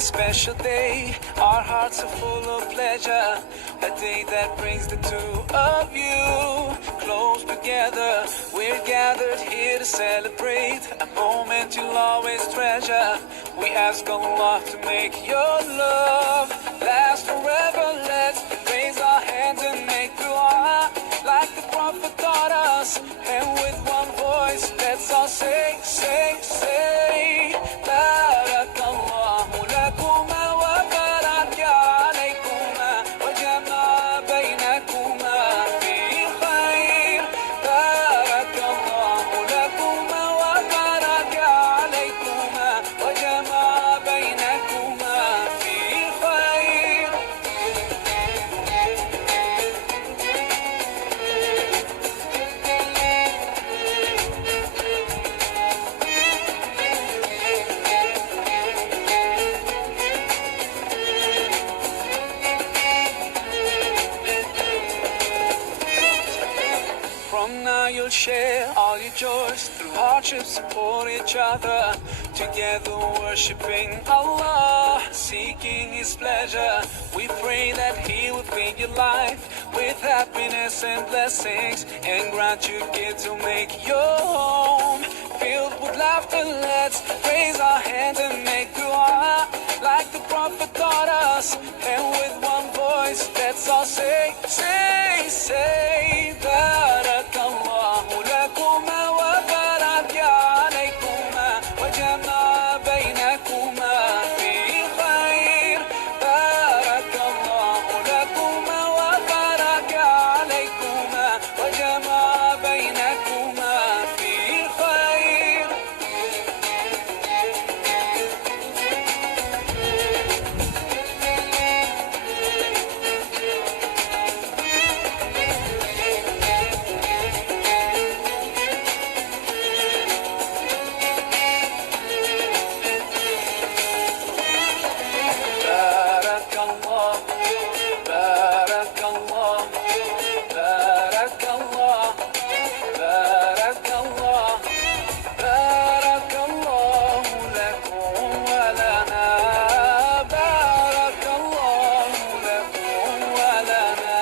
this special day, our hearts are full of pleasure. A day that brings the two of you close together. We're gathered here to celebrate a moment you'll always treasure. We ask Allah to make your love last forever. Let's raise our hands and make dua like the Prophet taught us. And with one voice, let's all say, say, say, Barakallahu lakuma wa baraka alaykuma wa jama'a baynakuma fi khair. Barakallahu lakuma wa baraka alaykuma wa jama'a baynakuma fi khair. From now you'll share all your joys, through hardship support each other, together worshiping Allah, seeking His pleasure. We pray that He will fill your life with happiness and blessings, and grant you kids to make your home filled with laughter. Let's raise our hands and make dua like the Prophet taught us. And with one voice, let's all say, say, say, Barakallahu lakuma wa baraka alaykuma wa jama'a baynakuma fi khair. Barakallahu lakuma wa baraka alaykuma wa jama'a baynakuma fi khair. Barakallah, Barakallah, Barakallah, Barakallah, Barakallahu lakum wa lana. Barakallahu lakum wa lana.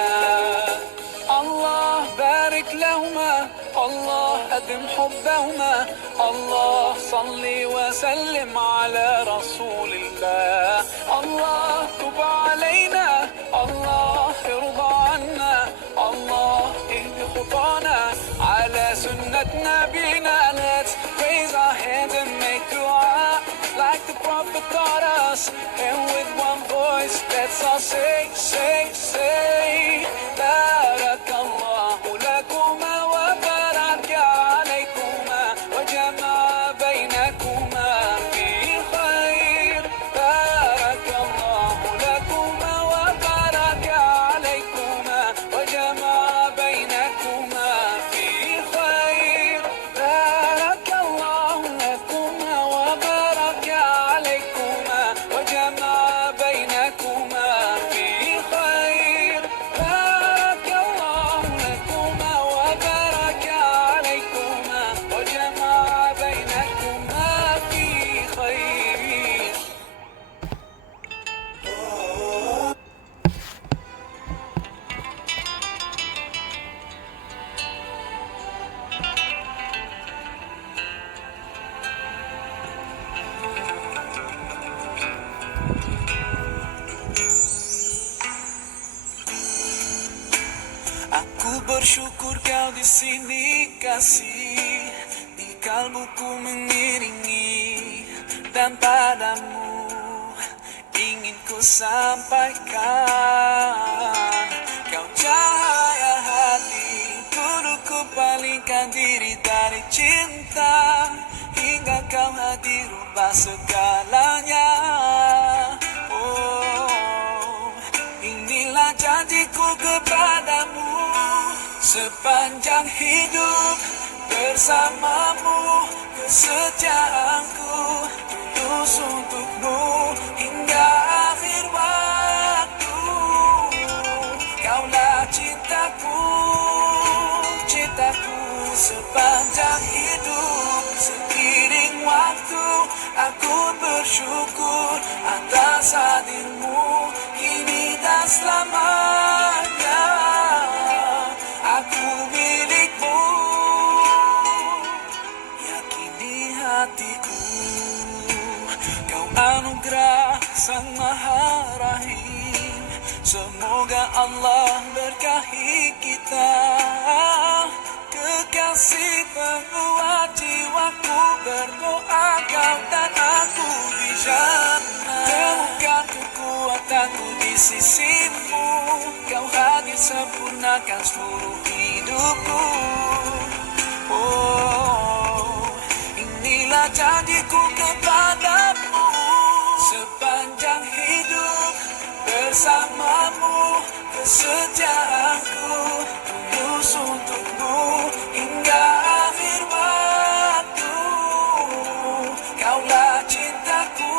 Allah barik lahuma, Allah adim hubbahuma. Allah salli wa sallim ala rasulillah. Allah tub alayna, Allah irda anna, Allah ihdi khutana ala sunnat nabina. Let's raise our hands and make dua like the Prophet taught us. And with one voice, let's all say, say, say, Barakallahu lakuma wa baraka alaykuma wa jama'a baynakuma fi khair. Barakallahu lakuma wa baraka alaykuma wa jama'a baynakuma fi khair. Barakallahu lakuma wa baraka alaykuma wa jama'a baynakuma fi khair. Barakallahu lakuma wa baraka alaykuma wa jama'a baynakuma fi khair. Aku bersyukur kau di sini kasih, di kalbuku mengiringi, dan padamu ingin ku sampaikan. Kau cahaya hati, turut ku palingkan diri dari cinta, hingga kau hadir ubah segalanya. Oh, inilah janjiku kepadamu, sepanjang hidup bersamamu, kesetiaanku tulus untukmu hingga akhir waktu. Kaulah cintaku, cintaku sepanjang hidup. Seiring waktu aku bersyukur atas hatiku. Kau anugerah sang maha rahim. Semoga Allah berkahi kita. Kekasih penguat jiwaku, berdoa kau dan aku di jannah. Temukan kekuatanku di sisimu. Kau hadir sempurnakan seluruh hidupku. Oh, inilah janjiku kepadamu. Sepanjang hidup bersamamu, kesetiaanku tulus untukmu hingga akhir waktu. Kaulah cintaku,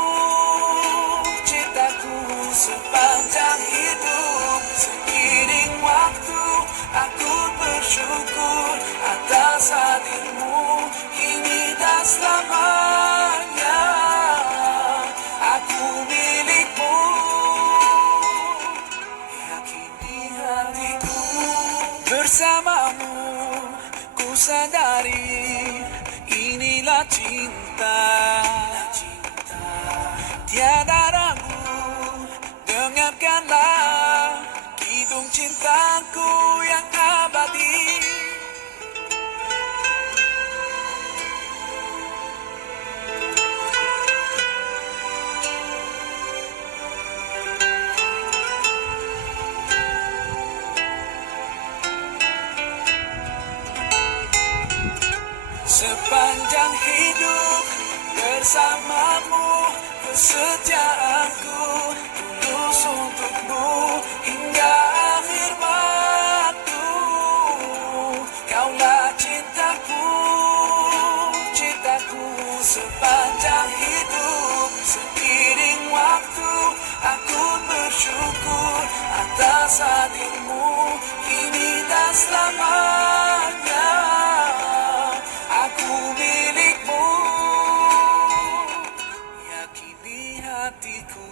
cintaku sepanjang hidup. Seiring waktu aku bersyukur atas hadirmu kini dan selamanya. Aku milikmu, yakini hatiku. Bersamamu ku sadari inilah cinta. Tiada ragu, dengarkanlah kidung cintaku yang abadi. Sepanjang hidup bersamamu, kesetiaanku tulus untukmu hingga akhir waktu. Kaulah cintaku, cintaku sepanjang hidup. Seiring waktu aku bersyukur atas hadirmu kini dan selamanya. Aku milikmu, yakini hatiku.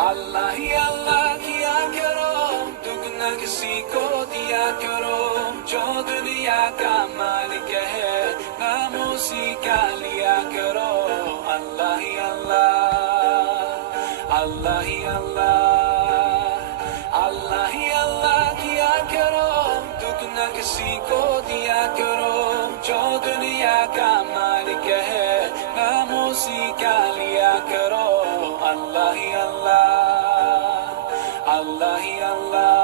Allah ya Allah किया करो, दुगना किसी को दिया करो. जो दुनिया का मालिक है, नाम उसी का लिया करो. Allah ya Allah, Allah ya Allah, Allah ya Allah किया करो, दुगना किसी को दिया करो. जो दुनिया का मालिक है, नाम उसी का लिया करो. Allah ya Allah, Allah ya Allah.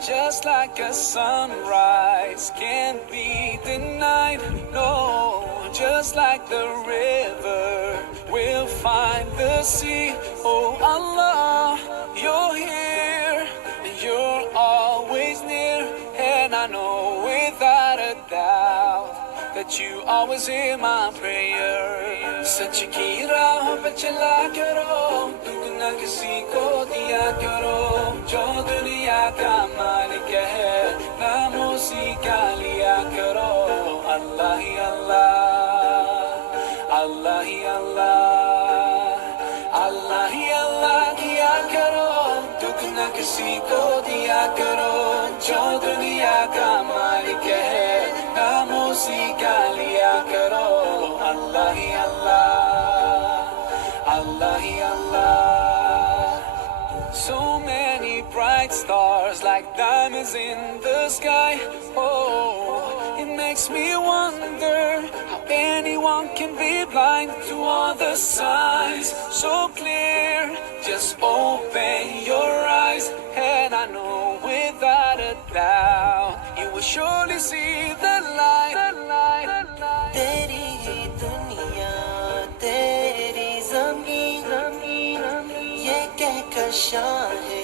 Just like a sunrise can't be denied, no. Just like the river will find the sea. Oh Allah, you're here and you're always near. And I know without a doubt that you always hear my prayer. सच की राह पे चला करो, दुगना किसी को दिया करो. जो दुनिया का मालिक है, नाम उसी का लिया करो. Allah ही Allah, Allah ही Allah, Allah ही Allah किया करो, दुगना किसी को दिया करो. जो दुनिया का मालिक है, नाम उसी का लिया करो. Allah he Allah, Allah he Allah. So many bright stars like diamonds in the sky. Oh, it makes me wonder how anyone can be blind to all the signs so clear. Just open your eyes and I know without a doubt you will surely see the light, the light, the light. तेरी ही दुनिया तेरी ज़मीन ये कहकशां है